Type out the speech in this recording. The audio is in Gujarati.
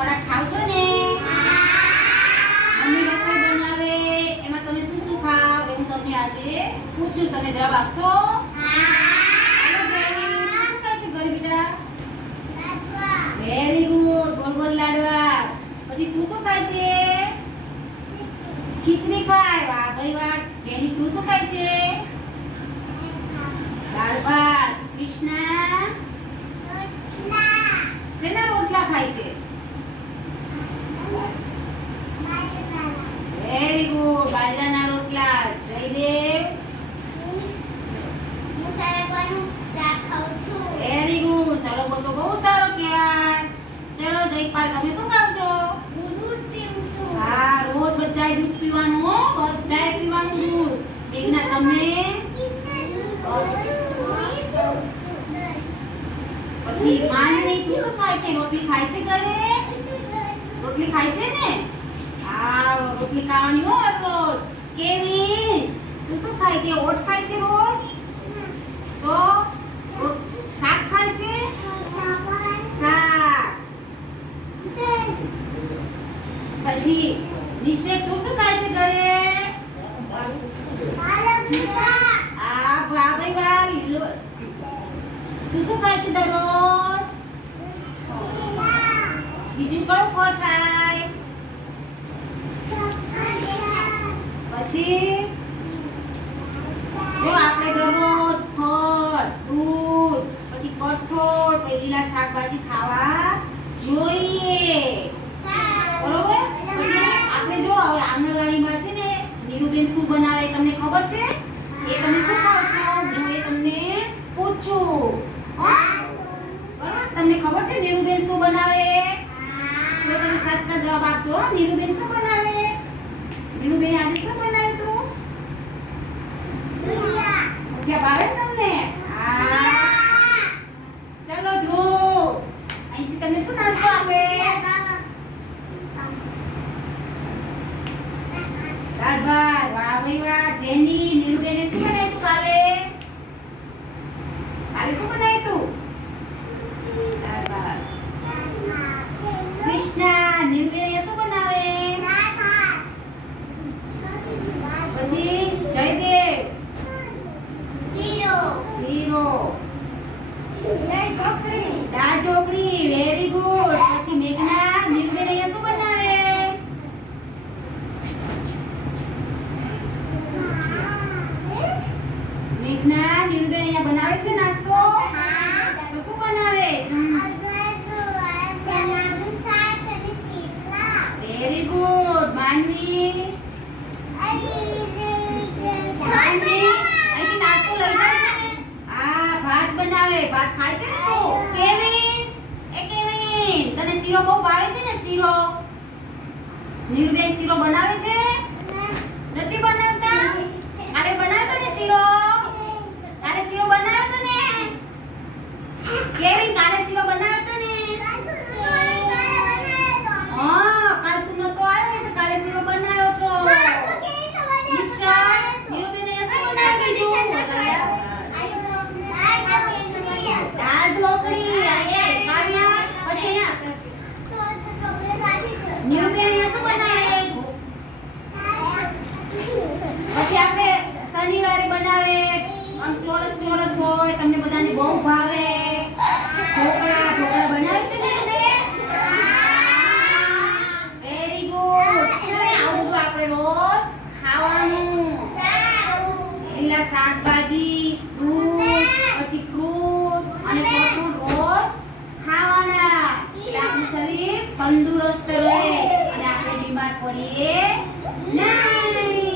ખોરાક ખાવ છો ને? મમ્મી રસોઈ બનાવે એમાં તમે શું શું ખાવ એવું તમને આજે પૂછું, તમે જવાબ આપશો? ચાલો જયની, તું શું ખાય છે ઘરે બેટા? વેરી ગુડ, ગોળ ગોળ લાડવા. પછી તું શું ખાય છે? ખીચડી ખાય. વાહ ભાઈ વાહ. જેની તું શું ખાય છે? દાળ ભાત. કૃષ્ણા શેના રોટલા ખાય છે? વેરી ગુડ, બાજરાના રોટલા. જયદેવ વેરી ગુડ, સરગવો તો બહુ સારો કહેવાય. ચલો જયપાલ, તમે શું ખાવ છો? હા, રોજ બધાય દૂધ પીવાનું હો, બધાય પીવાનું દૂધ. મેઘના તમે? પછી માનવી તું શું ખાય છે? રોટલી ખાય છે ઘરે? રોટલી ખાય છે ને? હા, રોટલી ખાવાની હો રોજ. કેવી તું શું ખાય છે? ઓટ ખાય છે રોજ? તો શાક ખાય છે? શાક. પછી નિશ્ચય તું શું ખાય છે ઘરે? આ ભાઈ વાહ, લીલો. તું શું ખાય છે દરરોજ? બીજું કયું ફળ ખાય? પછી જો આપણે દરરોજ ફળ, દૂધ, પછી કઠોળ, પછી લીલા શાકભાજી ખાવા જોઈએ. બરોબર? પછી આપણે જો હવે આંગણવાડીમાં છે ને નીરુબેન શું બનાવે તમને ખબર છે? એ તમે શું ખાવ છો? હું એ તમને પૂછું. બરાબર? તમને ખબર છે નીરુબેન શું બનાવે? જો તમે સાચા જવાબ આપજો. નીરુબેન શું બનાવે? નીરુબેન આજે શું બનાવ્યું તું? મુઠિયા ભાવે ને તમને? હા. ચલો ધ્રુવ, અહીંથી તમને શું નાસ્તો આપે? દાળ ભાત. વાહ ભાઈ વાહ. જેની નીરુબેને શું બનાવ્યું તું કાલે? કાલે શું બનાવ્યું તું? દાળ ભાત. કૃષ્ણા નીરુબેન શું બનાવે? પછી જયદેવ શીરો. દાળ ઢોકળી. Very good. પછી મેઘના નીરુબેન અહીંયા શું બનાવે? મેઘના નીરુબેન અહીંયા બનાવે છે નાસ્તો? તો શું બનાવે? Very good. માનવી અહીંથી નાસ્તો લઈ જાય છે ને? હા, ભાત બનાવે. ભાત ખાય છે ને તું? કેવિન, એ કેવિન, તને શીરો બહુ ભાવે છે ને? શીરો નીરુબેન શીરો બનાવે છે? નથી બનાવતા? કાલે બનાવ્યો ને શીરો? કાલે શીરો બનાવ્યો તો ને? કેવિન કાલે શીરો બનાવ્યો તો ને? હા, કાલ તું નતો આવ્યો તો કાલે શીરો બનાવ્યો તો. નિશાન નીરુબેને શું બનાવ્યું બીજું? દાળ ઢોકળી. એ કાવ્યા પછી નીરુબેન અહીંયા શું બનાવે? પછી આપણે શનિવારે બનાવે આમ ચોરસ ચોરસ હોય, તમને બધાને બહુ ભાવે. ઢોકળા બનાવે છે ને તમે? Very good. આવું બધું આપણે રોજ ખાવાનું. લીલા શાકભાજી, દૂધ, પછી ફ્રૂટ અને કઠોળ રોજ ખાવાના. એટલે આપણું શરીર તંદુરસ્ત રહે અને આપણે બીમાર પડીએ નહીં.